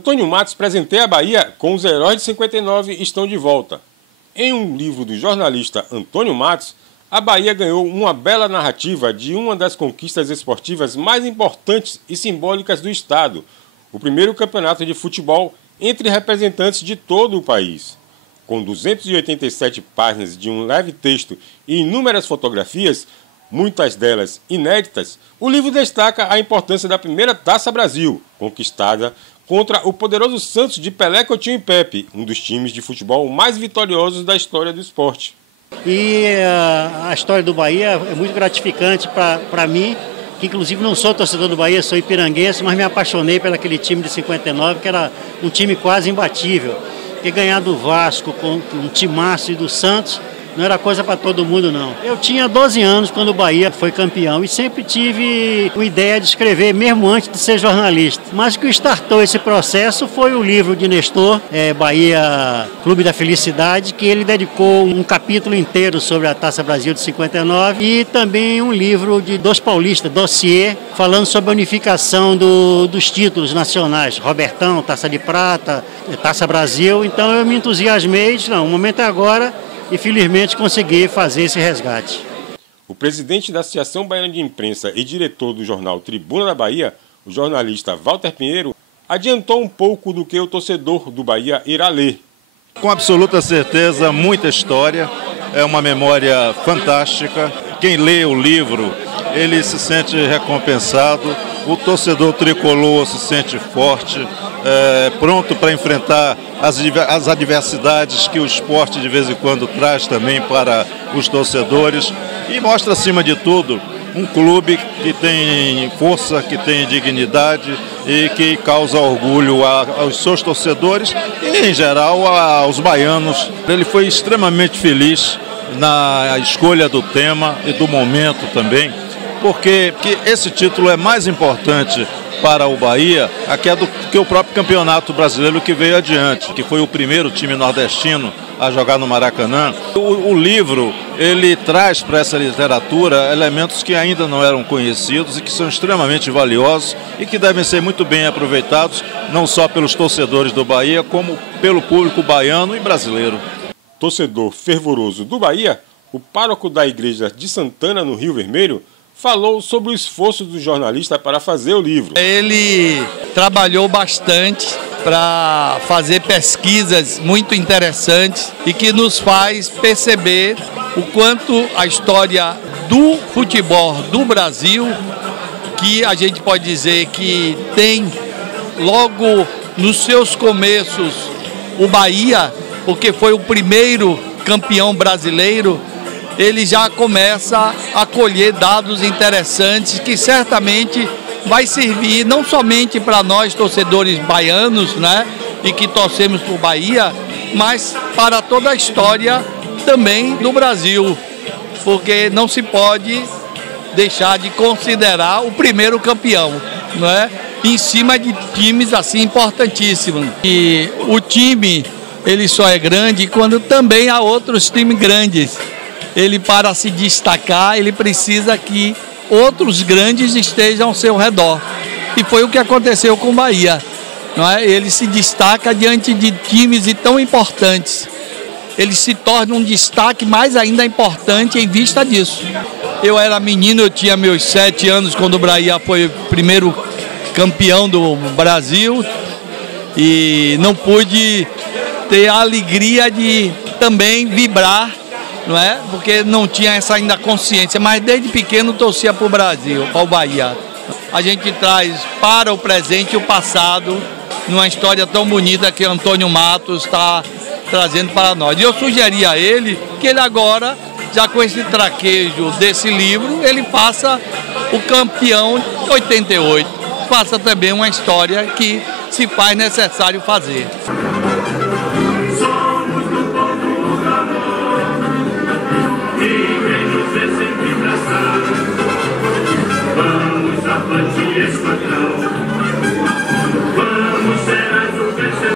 Antônio Matos presenteia a Bahia com os heróis de 59 estão de volta. Em um livro do jornalista Antônio Matos, a Bahia ganhou uma bela narrativa de uma das conquistas esportivas mais importantes e simbólicas do estado, o primeiro campeonato de futebol entre representantes de todo o país. Com 287 páginas de um leve texto e inúmeras fotografias, muitas delas inéditas, o livro destaca a importância da primeira Taça Brasil, conquistada contra o poderoso Santos de Pelé, Coutinho e Pepe, um dos times de futebol mais vitoriosos da história do esporte. E a história do Bahia é muito gratificante para mim, que inclusive não sou torcedor do Bahia, sou ipiranguense, mas me apaixonei por aquele time de 59, que era um time quase imbatível. Porque ganhar do Vasco com um timaço e do Santos não era coisa para todo mundo, não. Eu tinha 12 anos quando o Bahia foi campeão e sempre tive a ideia de escrever, mesmo antes de ser jornalista. Mas o que startou esse processo foi o livro de Nestor, Bahia Clube da Felicidade, que ele dedicou um capítulo inteiro sobre a Taça Brasil de 59 e também um livro de Dos Paulistas, Dossiê, falando sobre a unificação dos títulos nacionais, Robertão, Taça de Prata, Taça Brasil. Então eu me entusiasmei, disse, não, o momento é agora, e felizmente consegui fazer esse resgate. O presidente da Associação Baiana de Imprensa e diretor do jornal Tribuna da Bahia, o jornalista Walter Pinheiro, adiantou um pouco do que o torcedor do Bahia irá ler. Com absoluta certeza, muita história, é uma memória fantástica. Quem lê o livro, ele se sente recompensado, o torcedor tricolor se sente forte, pronto para enfrentar as adversidades que o esporte de vez em quando traz também para os torcedores e mostra, acima de tudo, um clube que tem força, que tem dignidade e que causa orgulho aos seus torcedores e, em geral, aos baianos. Ele foi extremamente feliz na escolha do tema e do momento também, porque esse título é mais importante para o Bahia do que o próprio Campeonato Brasileiro que veio adiante, que foi o primeiro time nordestino a jogar no Maracanã. O livro, ele traz para essa literatura elementos que ainda não eram conhecidos e que são extremamente valiosos e que devem ser muito bem aproveitados, não só pelos torcedores do Bahia, como pelo público baiano e brasileiro. Torcedor fervoroso do Bahia, o pároco da Igreja de Santana, no Rio Vermelho, falou sobre o esforço do jornalista para fazer o livro. Ele trabalhou bastante para fazer pesquisas muito interessantes e que nos faz perceber o quanto a história do futebol do Brasil, que a gente pode dizer que tem logo nos seus começos o Bahia, porque foi o primeiro campeão brasileiro, ele já começa a colher dados interessantes que certamente vai servir não somente para nós torcedores baianos, né, e que torcemos por Bahia, mas para toda a história também do Brasil, porque não se pode deixar de considerar o primeiro campeão, né, em cima de times assim importantíssimos. E o time, ele só é grande quando também há outros times grandes. Ele, para se destacar, ele precisa que outros grandes estejam ao seu redor. E foi o que aconteceu com o Bahia, não é? Ele se destaca diante de times tão importantes. Ele se torna um destaque mais ainda importante em vista disso. Eu era menino, eu tinha meus 7 anos quando o Bahia foi o primeiro campeão do Brasil e não pude ter a alegria de também vibrar, não é? Porque não tinha essa ainda consciência, mas desde pequeno torcia para o Brasil, para o Bahia. A gente traz para o presente e o passado, numa história tão bonita que Antônio Matos está trazendo para nós. E eu sugeri a ele que ele agora, já com esse traquejo desse livro, ele faça o campeão 88. Faça também uma história que se faz necessário fazer.